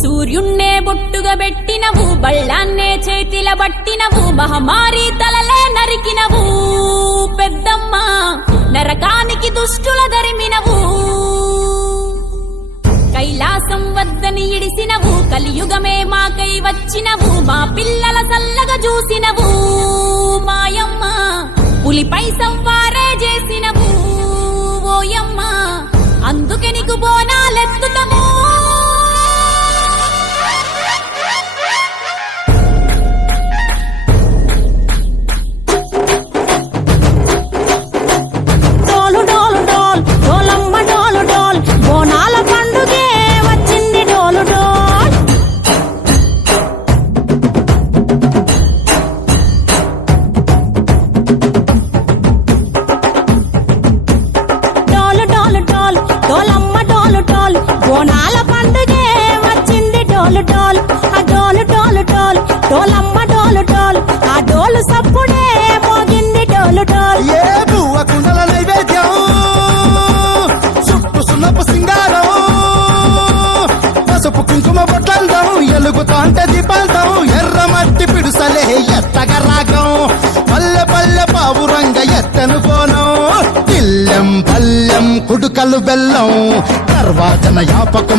సూర్యున్నే బొట్టుగా పెట్టినవు, బళ్ళాన్నే చేతిల బట్టినవు, మహమారి తలలే నరికినవు పెద్దమ్మ, నరకానికి దుష్టుల దరిమినవు. కైలాసం వద్దని ఇడిసినవు, కలియుగమే మాకై వచ్చినవు, మా పిల్లల చల్లగా చూసినవు మాయమ్మ, పులిపై సంవారే చేసినవు ఓయమ్మ, అందుకే నీకు బోనాలెత్తుతము. బోనాల పండుగే వచ్చింది డోలు డోల్, ఆ డోలు డోలు డోల్, డోలమ్మ డోలు డోల్, ఆ డోలు సప్పుడే మోగింది డోలు డోల్. ఏ బువ్వ కుండల నైవేద్యం, చుట్టు సున్నపు సింగారం, పసుపు కుంకుమ బొట్లందం, ఎలుగుతాంటే దీపాంతం, ఎర్ర మట్టి పిడుసలే ఎత్తగ రాగం, పల్లె పల్లె పావురంగ ఎత్తను కోనం, పిల్లెం పల్లెం కుడుకలు బెల్లం, తర్వాతన యాపకం